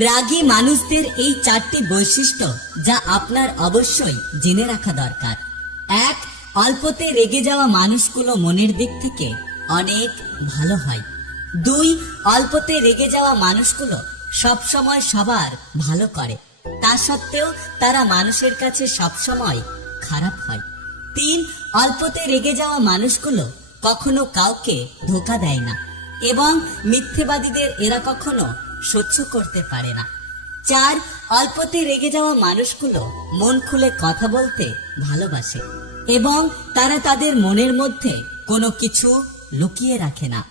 রাগী মানুষদের এই চারটি বৈশিষ্ট্য যা আপনার অবশ্যই জেনে রাখা দরকার। এক, অল্পতে রেগে যাওয়া মানুষগুলো মনের দিক থেকে অনেক ভালো হয়। দুই, অল্পতে রেগে যাওয়া মানুষগুলো সবসময় সবার ভালো করে। তা সত্ত্বেও তারা মানুষের কাছে সবসময় খারাপ হয়। তিন, অল্পতে রেগে যাওয়া মানুষগুলো কখনো কাউকে ধোকা দেয় না। এবং মিথ্যেবাদীদের এরা কখনো সহ্য করতে পারে না। চার, অল্পতে রেগে যাওয়া মানুষগুলো মন খুলে কথা বলতে ভালোবাসে এবং তারা তাদের মনের মধ্যে কোনো কিছু লুকিয়ে রাখে না।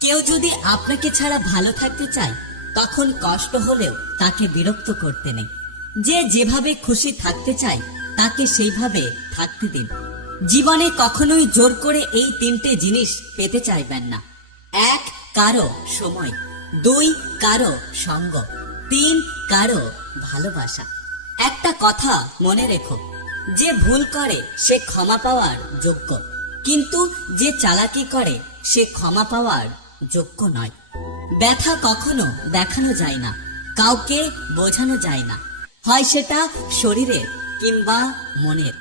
কেউ যদি আপনাকে ছাড়া ভালো থাকতে চায়, তখন কষ্ট হলেও তাকে বিরক্ত করতে নেই। যে যেভাবে খুশি থাকতে চায়, তাকে সেইভাবে থাকতে দিন। জীবনে কখনোই জোর করে এই তিনটে জিনিস পেতে চাইবেন না। এক, কারও সময়। দুই কারও সঙ্গ, তিন কারও ভালোবাসা। একটা কথা মনে রেখো, যে ভুল করে সে ক্ষমা পাওয়ার যোগ্য, কিন্তু যে চালাকি করে সে ক্ষমা পাওয়ার যোগ্য নয়। ব্যথা কখনো দেখানো যায় না, কাউকে বোঝানো যায় না, হয় সেটা শরীরের কিংবা মনের।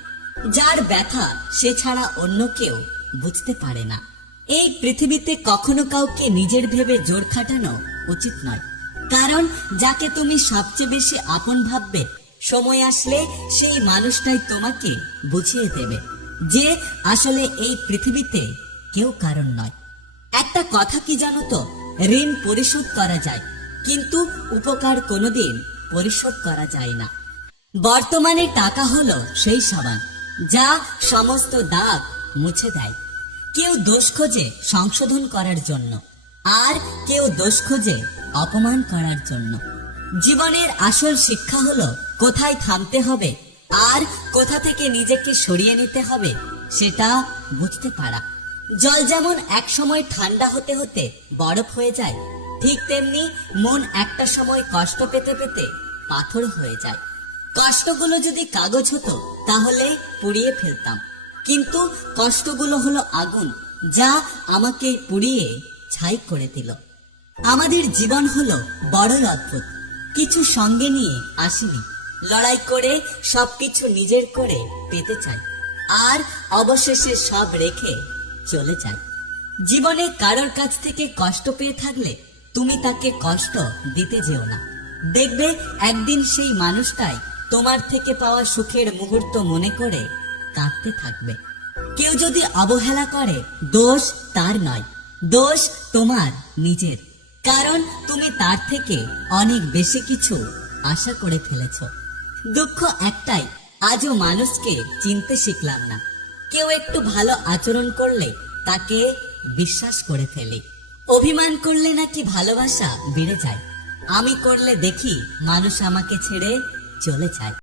যার ব্যথা সে ছাড়া অন্য কেউ বুঝতে পারে না। এই পৃথিবীতে কখনো কাউকে নিজের ভেবে জোর খাটানো উচিত নয়। কারণ যাকে তুমি সবচেয়ে বেশি আপন ভাববে, সময় আসলে সেই মানুষটাই তোমাকে বুঝিয়ে দেবে যে আসলে এই পৃথিবীতে কেউ কারণ নয়। একটা কথা কি জানো তো? ঋণ পরিশোধ করা যায়, কিন্তু উপকার কোনোদিন পরিশোধ করা যায় না। বর্তমানে টাকা হলো সেই সাবান, যা সমস্ত দাগ মুছে দেয়। কেউ দোষ খোঁজে সংশোধন করার জন্য, আর কেউ দোষ খোঁজে অপমান করার জন্য। জীবনের আসল শিক্ষা হলো কোথায় থামতে হবে, আর কোথা থেকে নিজেকে সরিয়ে নিতে হবে, সেটা বুঝতে পারা। জল যেমন এক সময় ঠান্ডা হতে হতে বরফ হয়ে যায়, ঠিক তেমনি মন একটা সময় কষ্ট পেতে পেতে পাথর হয়ে যায়। কষ্টগুলো যদি কাগজ হতো, তাহলে পুড়িয়ে ফেলতাম। কিন্তু কষ্টগুলো হলো আগুন, যা আমাকে পুড়িয়ে ছাই করে দিল। আমাদের জীবন হলো বড়ই অদ্ভুত, কিছু সঙ্গে নিয়ে আসিনি। লড়াই করে সবকিছু নিজের করে পেতে চাই, আর অবশেষে সব রেখে চলে যাই। জীবনে কারোর কাছ থেকে কষ্ট পেয়ে থাকলে তুমি তাকে কষ্ট দিতে যেও না। দেখবে একদিন সেই মানুষটাই তোমার থেকে পাওয়া সুখের মুহূর্ত মনে করে কাঁদতে থাকবে। কেউ যদি অবহেলা করে, দোষ তার নয়। দোষ তোমার, নিজের। কারণ তুমি তার থেকে অনেক বেশি কিছু আশা করে ফেলেছ। দুঃখ একটাই, আজও মানুষকে চিনতে শিখলাম না। কেউ একটু ভালো আচরণ করলে তাকে বিশ্বাস করে ফেলে। অভিমান করলে নাকি ভালোবাসা বেড়ে যায়। আমি করলে দেখি মানুষ আমাকে ছেড়ে চলে যায়।